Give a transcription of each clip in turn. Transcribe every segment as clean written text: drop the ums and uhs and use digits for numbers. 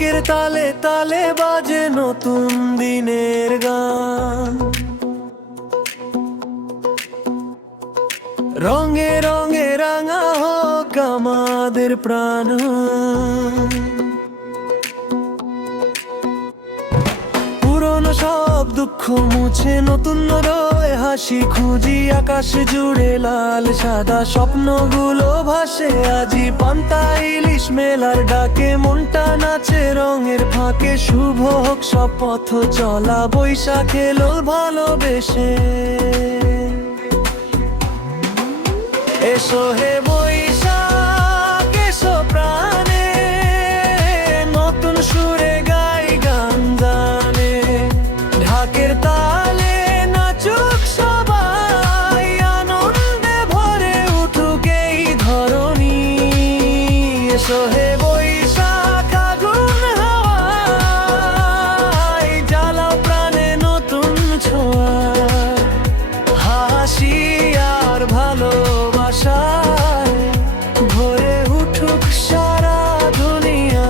ঢাকের তালে তালে বাজে নতুন দিনের গান, রঙে রঙে রাঙা হোক আমাদের প্রাণ। পুরনো সব দুঃখ মুছে নতুন রয়ে হাসি খুঁজি, আকাশ জুড়ে লাল সাদা স্বপ্নগুলো ভাসে আজি। পান্তা ইলিশ মেলার ডাকে মনটা নাচে রঙের ফাঁকে, শুভ হোক সব পথ চলা বৈশাখ এলো ভালোবেসে। এসো হে বৈশাখ এসো প্রাণে, নতুন সুরে গাই গান গানে, ঢাকের তালে নাচুক সবাই, আনন্দে ভরে উঠুক এই ধরণী। এসো হে বৈশাখ আগুন হাওয়ায়, জ্বালাও প্রাণে নতুন ছোঁয়া, হাসি আর ভালোবাসায় ভরে উঠুক সারা দুনিয়া।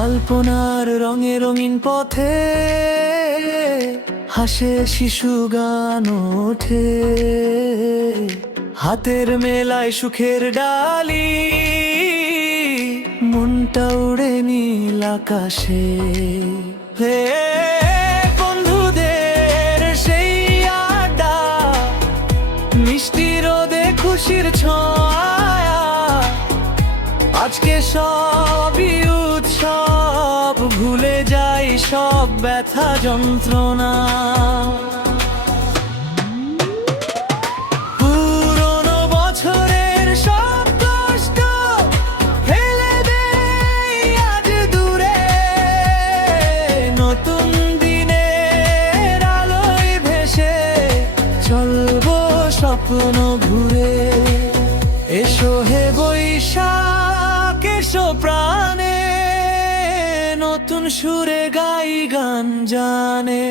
আলপনার রঙে রঙিন পথে হাসে শিশু গান ওঠে, হাতের মেলায় সুখের ডালি, মনটা উড়ে নীল আকাশে। হে বন্ধুদের সেই আড্ডা, মিষ্টি রোদে খুশির ছোঁয়া, আজকে সবই উৎসব, ভুলে যাই সব ব্যথা যন্ত্রণা। পুরনো বছরের সব কষ্ট ফেলে দেই আজ দূরে, নতুন দিনের আলোয় ভেসে চলবো স্বপ্ন ঘুরে। এসো হে বৈশাখ এসো প্রাণে, নতুন সুরে গাই গান জানে।